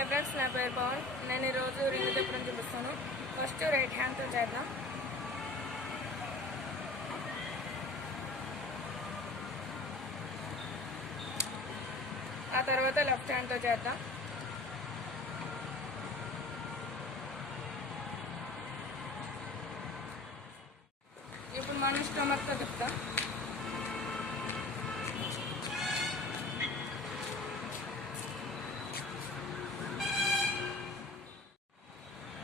Hi friends, నా పేరు పవన్. నేను ఈరోజు రింగ్ తిప్పడం చూపిస్తాను. ఫస్ట్ రైట్ హ్యాండ్తో చేద్దాం. ఆ తర్వాత లెఫ్ట్ హ్యాండ్తో చేద్దాం. ఇప్పుడు మనం స్టమక్తో తిప్పుతాం.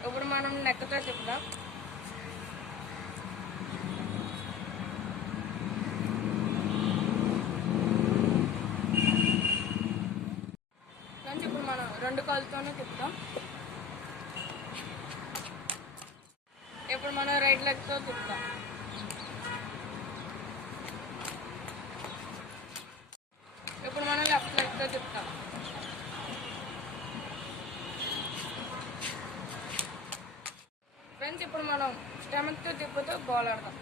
ఇప్పుడు మనం నెక్తో తిప్పుదాం. ఇప్పుడు మనం రెండు కాళ్ళతోనే తిప్పుదాం. ఇప్పుడు మనం రైట్ లెగ్తో తిప్పుదాం. ఇప్పుడు మనం లెఫ్ట్ లెగ్తో తిప్పుతాం. ఫ్రెండ్స్, ఇప్పుడు మనం స్టమక్తో తిప్పుతూ బాల్ ఆడతాం.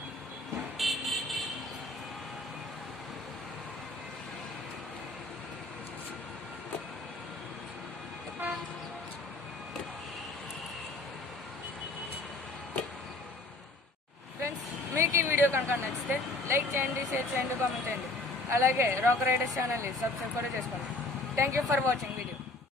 ఫ్రెండ్స్, మీకు ఈ వీడియో కనుక నచ్చితే లైక్ చేయండి, షేర్ చేయండి, కామెంట్ చేయండి. అలాగే రాక్ రైడర్స్ ఛానల్ని సబ్స్క్రైబ్ కూడా చేసుకోండి. Thank you for watching video.